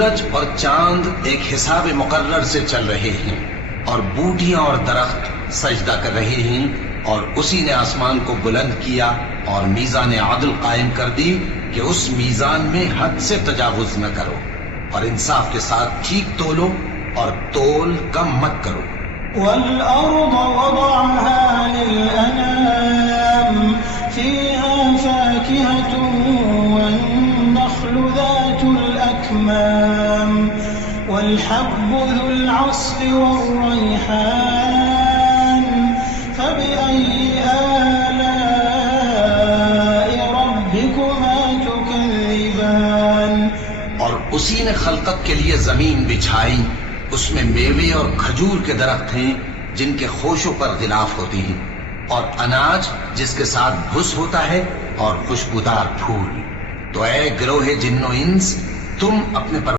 سورج اور چاند ایک حساب مقرر سے چل رہے ہیں، اور بوٹیاں اور درخت سجدہ کر رہے ہیں، اور اسی نے آسمان کو بلند کیا اور میزان عدل قائم کر دی کہ اس میزان میں حد سے تجاوز نہ کرو، اور انصاف کے ساتھ ٹھیک تولو اور تول کم مت کرو۔ وَالْأَرْضَ وَضَعَهَا لِلْأَنَامِ فِيهَا فَاكِهَةٌ وَالنَّخْلُ ذَاتُ الْأَكْمَامِ وَالْحَبُّ ذُو الْعَصْفِ وَالرَّيْحَانُ فَبِأَيِّ آلَاءِ رَبِّكُمَا تُكَذِّبَانِ۔ اور اسی نے خلقت کے لیے زمین بچھائی، اس میں میوے اور کھجور کے درخت ہیں جن کے خوشوں پر غلاف ہوتی ہیں، اور اناج جس کے ساتھ بھس ہوتا ہے، اور خوشبودار پھول۔ تو اے گروہ جن و انس، تم اپنے پر